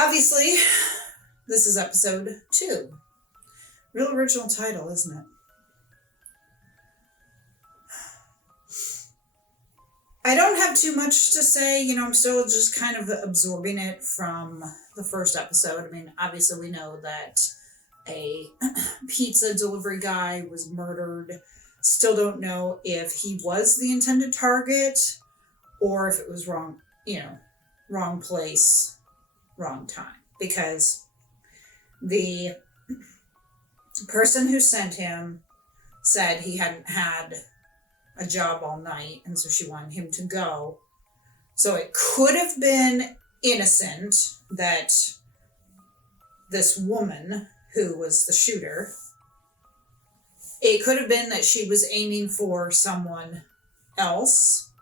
Obviously, this is episode 2. Real original title, isn't it? I don't have too much to say. I'm still just kind of absorbing it from the first episode. I mean, obviously we know that a pizza delivery guy was murdered. Still don't know if he was the intended target or if it was wrong place, wrong time. Because the person who sent him said he hadn't had a job all night, and so she wanted him to go. So it could have been innocent that this woman who was the shooter, it could have been that she was aiming for someone else,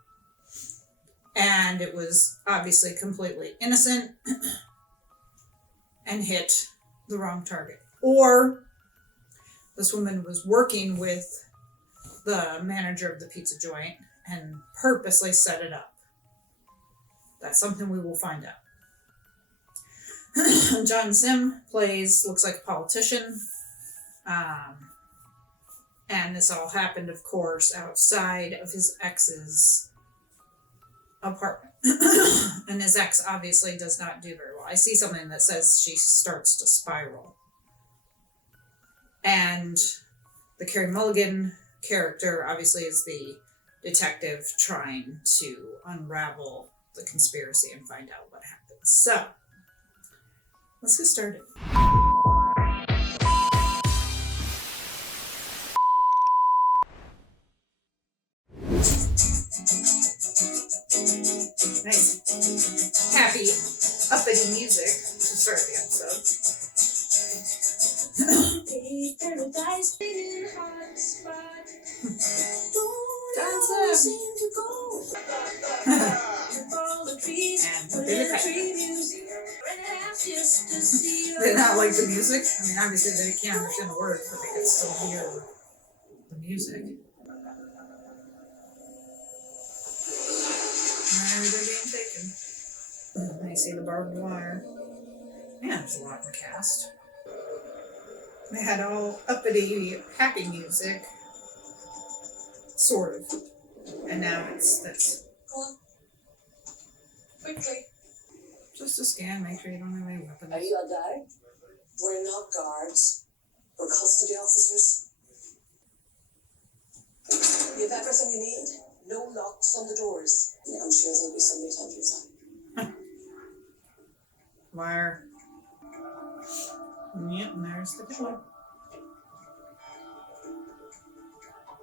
and it was obviously completely innocent and hit the wrong target. Or this woman was working with the manager of the pizza joint and purposely set it up. That's something we will find out. John Sim looks like a politician. And this all happened, of course, outside of his ex's apartment. And his ex obviously does not do very well. I see something that says she starts to spiral. And the Carey Mulligan character obviously is the detective trying to unravel the conspiracy and find out what happens. So, let's get started. Nice, happy, uppity music to start the episode. Paradise in hot spot. They not like the music? I mean, obviously they can't understand the words, but they can still hear the music. Where they're being taken. I see the barbed wire. Yeah, there's a lot in the cast. They had all uppity, happy music. Sort of. And now it's this. Go on. Quickly. Just a scan, make sure you don't have any weapons. Are you a guard? We're not guards. We're custody officers. You have everything you need? No locks on the doors? Yeah, I'm sure there'll be somebody to help you. Wire. Yep, and there's the door.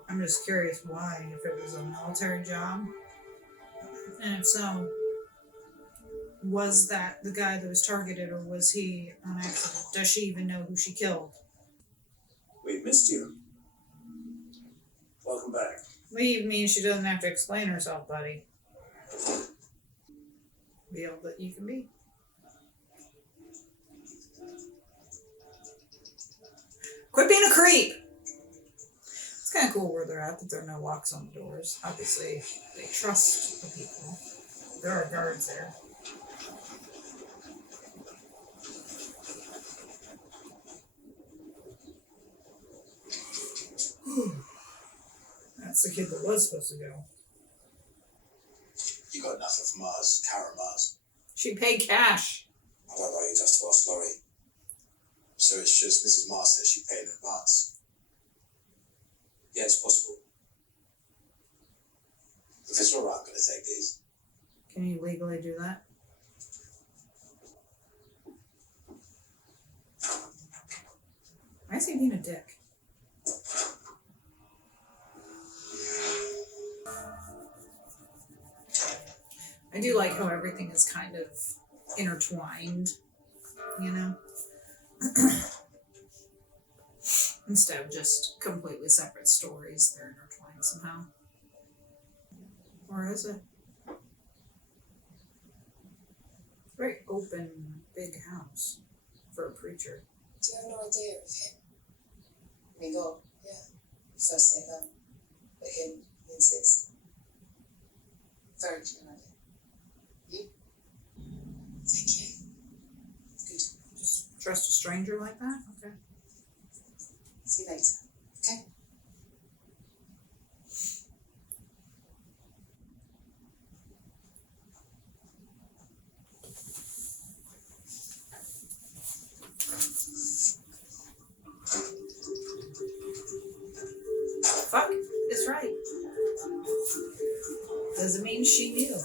I'm just curious why, if it was a military job. And if so, was that the guy that was targeted, or was he on accident? Does she even know who she killed? We've missed you. Welcome back. Leave means she doesn't have to explain herself, buddy. Be all that you can be. Quit being a creep! It's kind of cool where they're at, that there are no locks on the doors. Obviously, they trust the people. There are guards there. That's the kid that was supposed to go. You got nothing from Mars, Kara Mars. She paid cash. I don't know, you just to ask Laurie. So it's just Mrs. Mars says she paid in advance. Yeah, it's possible. If it's alright, I'm going to take these. Can you legally do that? Why is he being a dick? I do like how everything is kind of intertwined, Instead of just completely separate stories, they're intertwined somehow. Or is it? Very open, big house for a preacher. Do you have no idea of him? Me go, yeah. First day then. But him, he insists. Very clear idea. You? Thank you. Trust a stranger like that? Okay. See you later. Okay? Fuck is right. Doesn't mean she knew.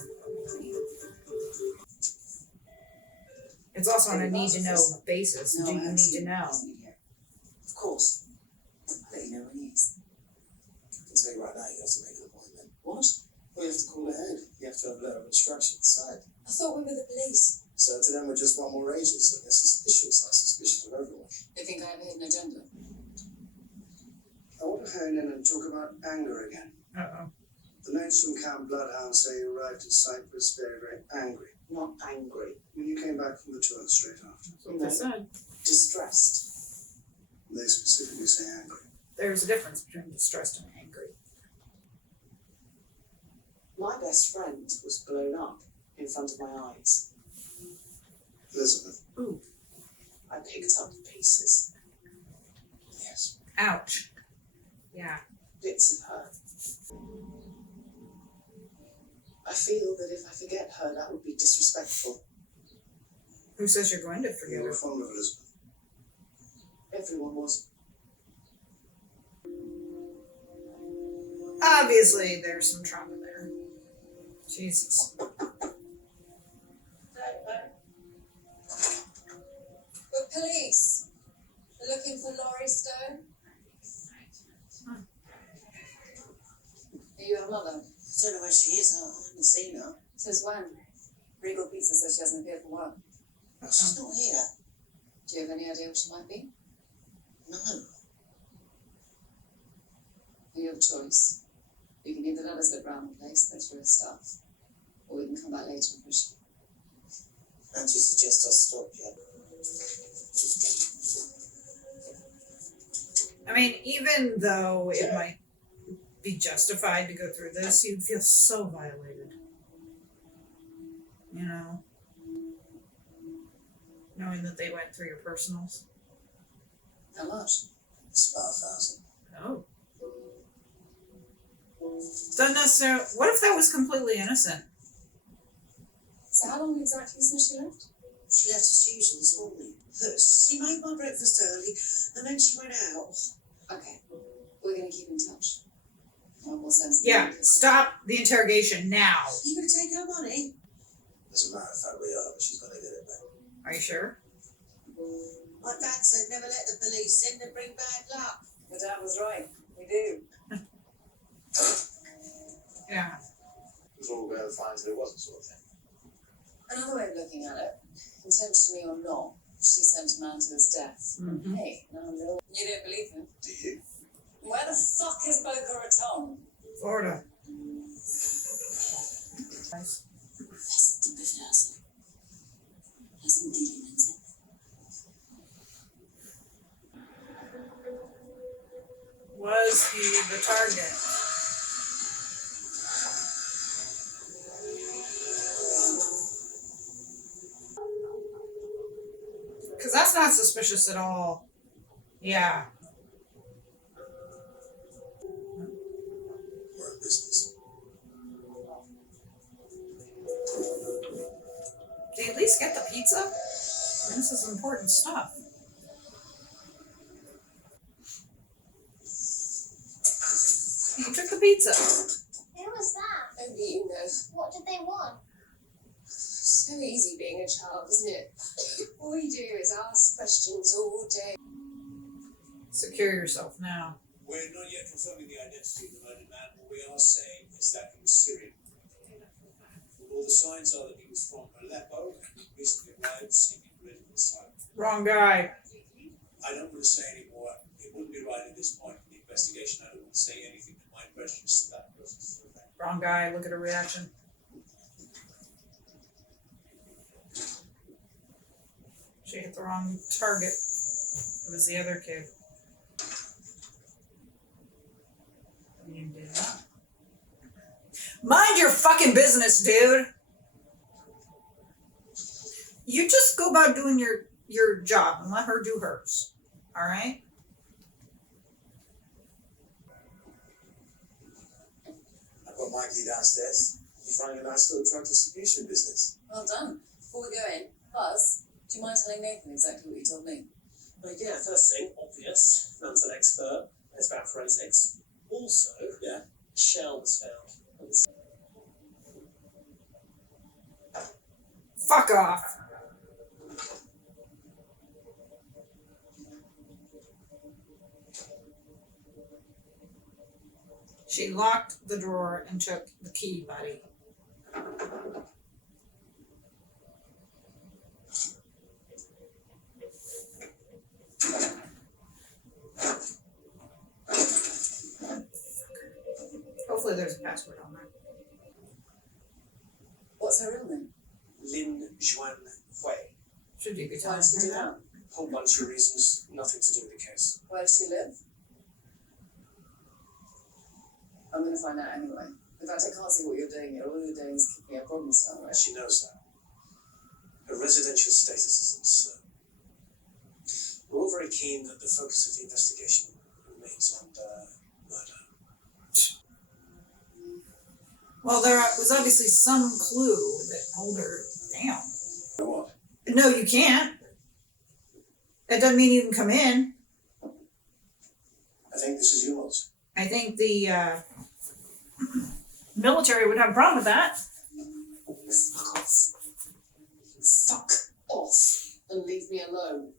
It's also on a need to know basis. Do you need to know? Of course. I'll let you know when he is. I can tell you right now, you have to make an appointment. What? Well, you have to call ahead. You have to have a letter of instruction inside. I thought we were the police. So to them, we're just one more agency. They're suspicious, like suspicious of everyone. They think I have a hidden agenda. I want to hone in and talk about anger again. Uh-oh. The notes from Camp Bloodhound say you arrived at Cyprus very, very angry. Not angry. When you came back from the tour straight after. That's what they said. Distressed. They specifically say angry. There's a difference between distressed and angry. My best friend was blown up in front of my eyes. Elizabeth. Ooh. I picked up pieces. Yes. Ouch. Yeah. Bits of her. I feel that if I forget her, that would be disrespectful. Who says you're going to forget You were her? fond of Elizabeth. Everyone was. Obviously, there's some trauma there. Jesus. We're police. We're looking for Laurie Stone. Are you her mother? I don't know where she is. I haven't seen her. Says when? Regal Pizza says she hasn't appeared for work. Well, she's not here. Do you have any idea where she might be? No. You have a choice. You can either let us look around the place, go through her stuff, or we can come back later and push. And you suggest I stop yet? I mean, even though it might be justified to go through this, you'd feel so violated. You know? Knowing that they went through your personals. How much? It's about 1,000. Oh. Doesn't necessarily. What if that was completely innocent? So how long exactly since she left? She left as usual this morning. She made my breakfast early, and then she went out. Okay. We're going to keep in touch. More sense. Yeah, stop the interrogation now. Are you going to take her money? As a matter of fact, we are, but she's going to get it back. Are you sure? My dad said never let the police in, they bring bad luck. Your dad was right. We do. Yeah. It was all we're going to find till it wasn't, sort of thing. Another way of looking at it, intentionally or not, she sent a man to his death. Mhm. Hey, now I'm real. You don't believe him? Do you? Where the fuck is Boca Raton? Florida. Was inte behövs. Jag som dealen inte. Was he the target? Because that's not suspicious at all. Yeah. We're in business. Do you at least get the pizza? This is important stuff. You took the pizza. Who was that? Only you know. What did they want? So easy being a child, isn't it? All we do is ask questions all day. Secure yourself now. We're not yet confirming the identity of the murdered man. What we are saying is that he was Syrian. All the signs are that he was from Aleppo and he recently arrived seeking political asylum. Wrong guy. I don't want to say any more. It wouldn't be right at this point in the investigation. I don't want to say anything that might prejudice that person's fact. Wrong guy. Look at her reaction. She hit the wrong target. It was the other kid. You did not. Mind your fucking business, dude. You just go about doing your your job and let her do hers. All right? I've got Mikey downstairs. He's running a nice little drug distribution business. Well done. Before we go in, Buzz, do you mind telling Nathan exactly what you told me? But yeah, first thing, obvious, Nan's an expert. It's about forensics. Also, Yeah. a shell was found. Fuck off. She locked the drawer and took the key, buddy. Hopefully there's a password on there. What's her real name? Lin Juan Hui. Should you be Why telling did she her do that? that? Whole bunch of reasons, nothing to do with the case. Where does she live? I'm going to find out anyway. In fact, I can't see what you're doing here. All you're doing is kicking up problems for her. She knows that. Her residential status is uncertain. We're all very keen that the focus of the investigation remains on murder. Well, there was obviously some clue that held her down. What? No, you can't. That doesn't mean you can come in. I think this is yours. I think the military would have a problem with that. Fuck off. Fuck off. And leave me alone.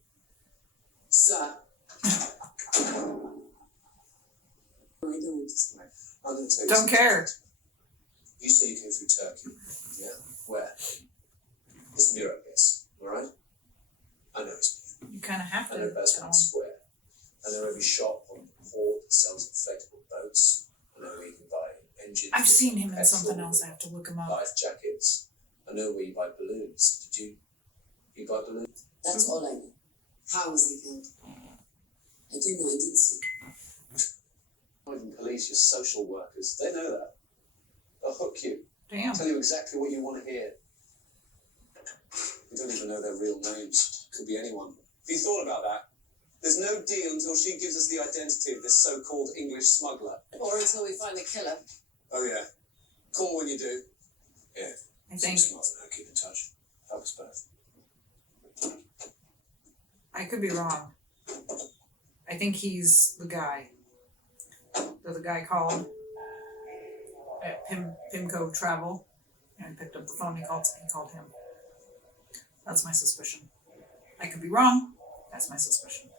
Sir. I'm going to tell you. Don't something. care. You say you came through Turkey. Yeah. Where? Eastern Europe, yes. All right. I know Eastern Europe. You kind of have I know to Basement tell. Square. I know every shop on the port that sells inflatable boats. I know where you can buy engines. I've seen him in petrol, something else. I have to look him up. life jackets. I know where you buy balloons. Did you buy balloons? That's all I know. How was he killed? I don't know. I didn't see. Not even police, you're social workers. They know that. They'll hook you. Damn. Tell you exactly what you want to hear. You don't even know their real names. Could be anyone. Have you thought about that? There's no deal until she gives us the identity of this so-called English smuggler. Or until we find the killer. Oh, yeah. Call when you do. Yeah. I think Smart to know. Keep in touch. Help us both. I could be wrong. I think he's the guy. The guy called at Pimco Travel, and I picked up the phone. He called him. That's my suspicion. I could be wrong. That's my suspicion.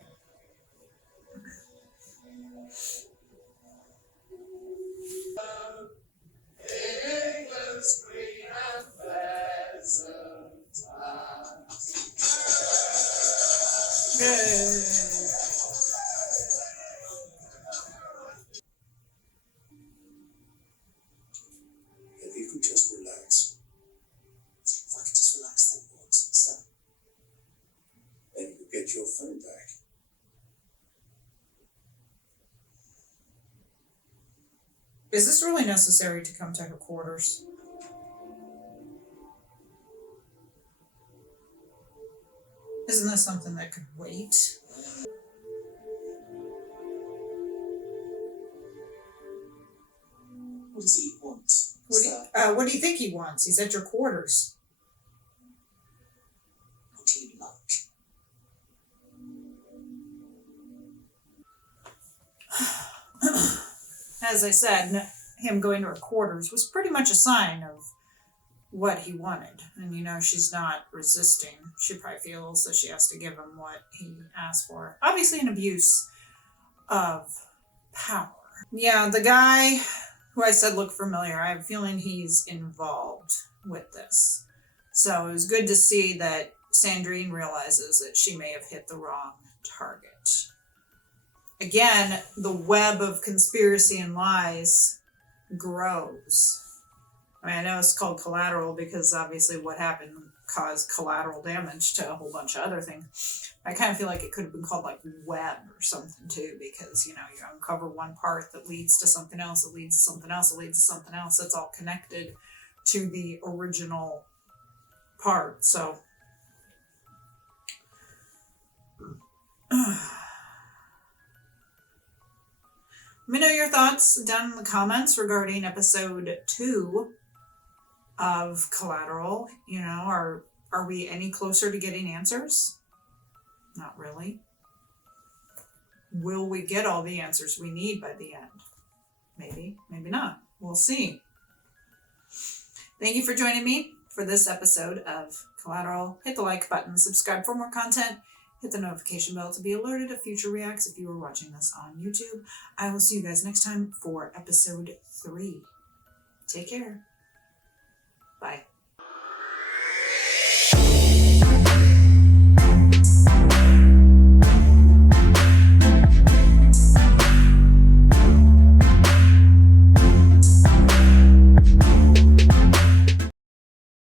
Yay! If you could just relax. If I could just relax then what, sir? Then you could get your phone back. Is this really necessary to come to her quarters? Isn't this something that could wait? What does he want, What sir? do you think he wants? He's at your quarters. What do you like? As I said, him going to her quarters was pretty much a sign of what he wanted. And she's not resisting. She probably feels that she has to give him what he asked for. Obviously an abuse of power. Yeah, the guy who I said looked familiar, I have a feeling he's involved with this. So it was good to see that Sandrine realizes that she may have hit the wrong target. Again, the web of conspiracy and lies grows. I mean, I know it's called Collateral because obviously what happened caused collateral damage to a whole bunch of other things. I kind of feel like it could have been called like web or something too, because you uncover one part that leads to something else, that leads to something else, that leads to something else. It's all connected to the original part. So me know your thoughts down in the comments regarding episode 2 of Collateral. You know, are we any closer to getting answers? Not really. Will we get all the answers we need by the end? Maybe, maybe not. We'll see. Thank you for joining me for this episode of Collateral. Hit the like button, subscribe for more content, hit the notification bell to be alerted of future reacts if you are watching this on YouTube. I will see you guys next time for episode 3. Take care. Bye.